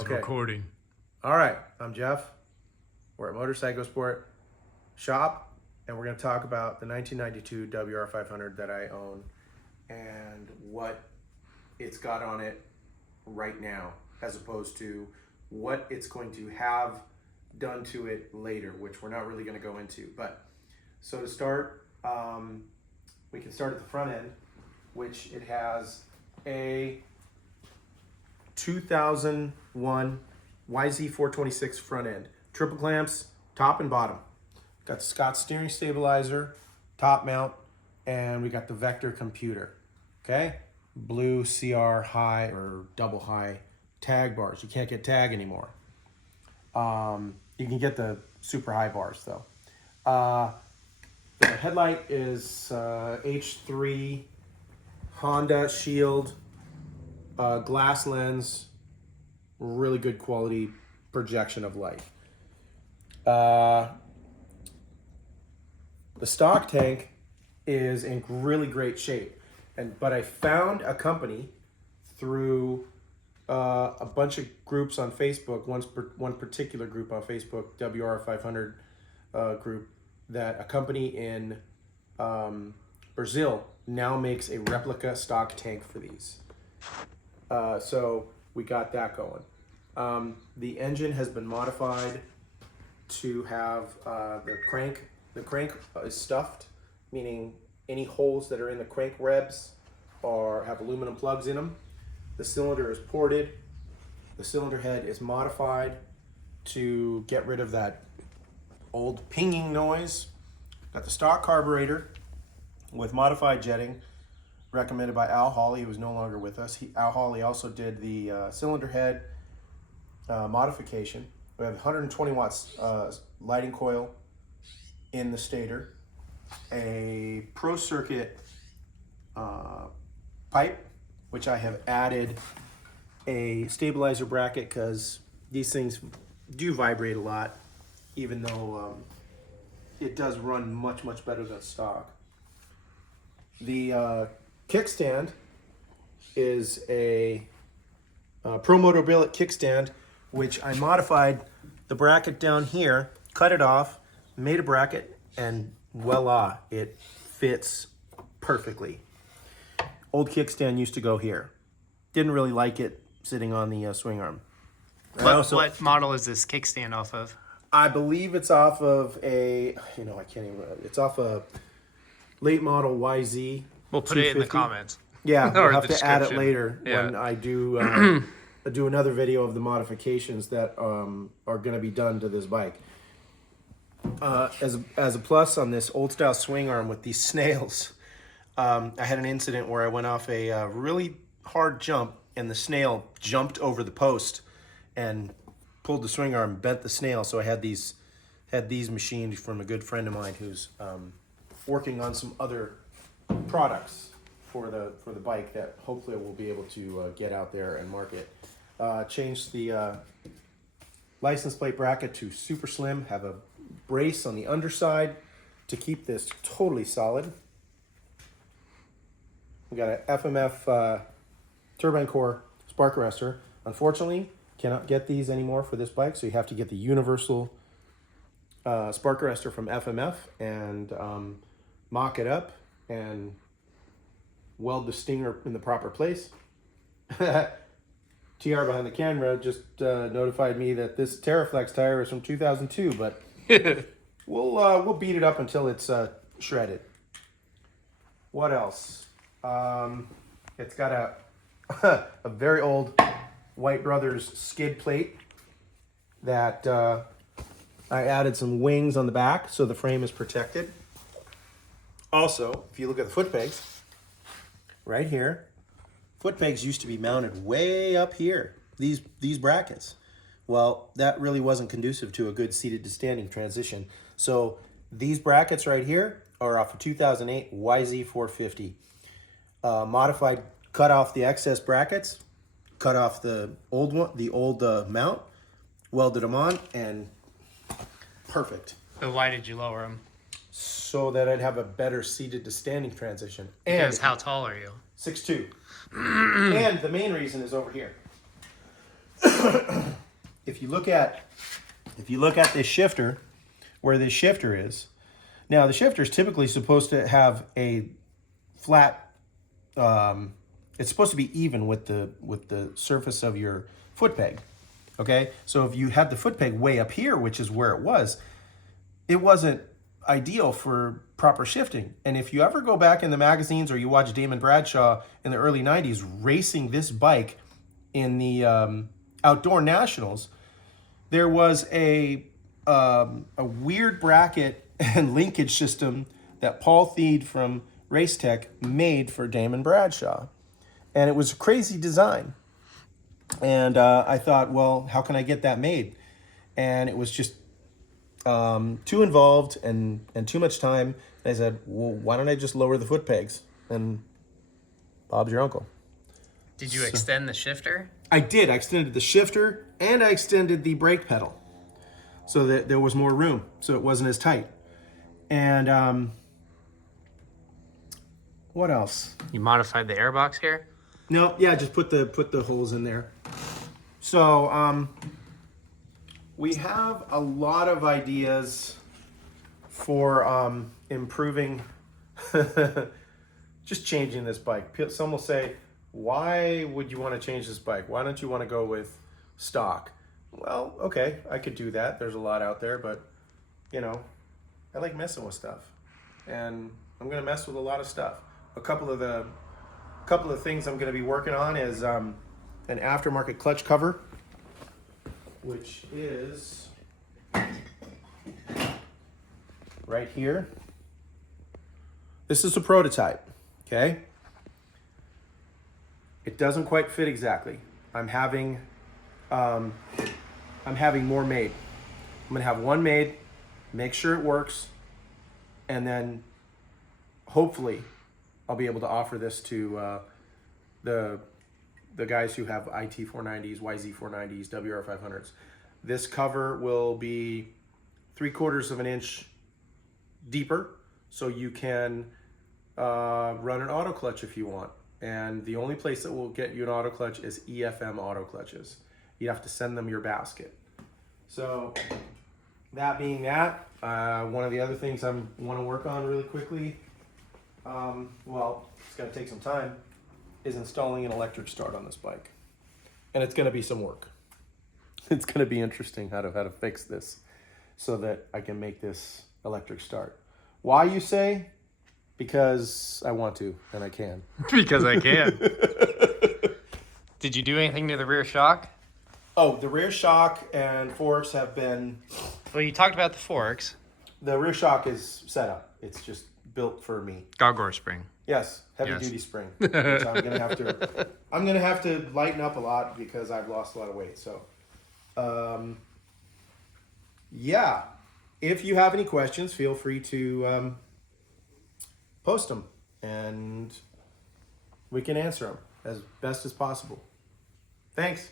It's recording. All right, I'm Jeff. We're at Motorcycle Sport Shop, and we're going to talk about the 1992 WR500 that I own and what it's got on it right now, as opposed to what it's going to have done to it later, which we're not really going to go into. But so to start, we can start at the front end, which it has a 2001 YZ426 front end, triple clamps, top and bottom. Got Scott steering stabilizer, top mount, and we got the Vector computer. Okay, blue CR high or double high tag bars. You can't get tag anymore. You can get the super high bars though. The headlight is H3 Honda Shield. Glass lens, really good quality projection of light. The stock tank is in really great shape, but I found a company through a bunch of groups on Facebook. One particular group on Facebook, WR500 group, that a company in Brazil now makes a replica stock tank for these. So we got that going. The engine has been modified to have the crank is stuffed, meaning any holes that are in the crank rebs have aluminum plugs in them. The cylinder is ported. The cylinder head is modified to get rid of that old pinging noise. Got the stock carburetor with modified jetting, recommended by Al Hawley, who is no longer with us. Al Hawley also did the cylinder head modification. We have 120 watts lighting coil in the stator, a Pro Circuit pipe, which I have added a stabilizer bracket because these things do vibrate a lot, even though it does run much, much better than stock. The kickstand is a Pro Motor Billet kickstand, which I modified the bracket down here, cut it off, made a bracket, and voila, it fits perfectly. Old kickstand used to go here. Didn't really like it sitting on the swing arm. What model is this kickstand off of? I believe it's off of it's off a late model YZ. We'll put it in the comments. Yeah, Or we'll have the to add it description. later when I do do another video of the modifications that are going to be done to this bike. As a plus on this old style swing arm with these snails, I had an incident where I went off a really hard jump and the snail jumped over the post and pulled the swing arm, bent the snail. So I had these machined from a good friend of mine who's working on some other products for the bike that hopefully we'll be able to get out there and market. Changed the license plate bracket to super slim, have a brace on the underside to keep this totally solid. We got an FMF turbine core spark arrestor. Unfortunately, cannot get these anymore for this bike, so you have to get the universal spark arrestor from FMF and mock it up and weld the stinger in the proper place. TR behind the camera just notified me that this Terraflex tire is from 2002, but we'll beat it up until it's shredded. What else? It's got a very old White Brothers skid plate that I added some wings on the back so the frame is protected. Also, if you look at the foot pegs, right here, foot pegs used to be mounted way up here, these brackets. Well, that really wasn't conducive to a good seated to standing transition. So these brackets right here are off a 2008 YZ450. Modified, cut off the excess brackets, cut off the old mount, welded them on, and perfect. So why did you lower them? So that I'd have a better seated to standing transition. Because how tall are you? 6'2". And the main reason is over here. if you look at this shifter, where this shifter is, now the shifter is typically supposed to have a flat. It's supposed to be even with the surface of your foot peg. Okay, so if you had the foot peg way up here, which is where it wasn't ideal for proper shifting. And if you ever go back in the magazines or you watch Damon Bradshaw in the early 90s racing this bike in the outdoor nationals, there was a weird bracket and linkage system that Paul Thied from Race Tech made for Damon Bradshaw. And it was a crazy design. And I thought, well, how can I get that made? And it was just too involved and too much time. And I said, well, why don't I just lower the foot pegs? And Bob's your uncle. Did you extend the shifter? I did. I extended the shifter and I extended the brake pedal so that there was more room, so it wasn't as tight. And what else? You modified the airbox here? No, yeah, just put the holes in there. So we have a lot of ideas for improving, just changing this bike. Some will say, why would you want to change this bike? Why don't you want to go with stock? Well, okay, I could do that. There's a lot out there, but you know, I like messing with stuff, and I'm gonna mess with a lot of stuff. A couple of things I'm going to be working on is an aftermarket clutch cover, which is right here. This is a prototype, okay? It doesn't quite fit exactly. I'm having more made. I'm going to have one made, make sure it works, and then hopefully I'll be able to offer this to the guys who have IT 490s, YZ 490s, WR500s. This cover will be 3/4 of an inch deeper, so you can run an auto clutch if you want. And the only place that will get you an auto clutch is EFM auto clutches. You have to send them your basket. So that being that, one of the other things I want to work on really quickly, well, it's going to take some time, is installing an electric start on this bike. And it's going to be some work. It's going to be interesting how to fix this so that I can make this electric start. Why, you say? Because I want to, and I can. Because I can. Did you do anything to the rear shock? Oh, the rear shock and forks have been... Well, you talked about the forks. The rear shock is set up. It's just built for me. Gogor spring. Yes, heavy duty spring. Which I'm gonna have to lighten up a lot because I've lost a lot of weight. So, yeah. If you have any questions, feel free to post them, and we can answer them as best as possible. Thanks.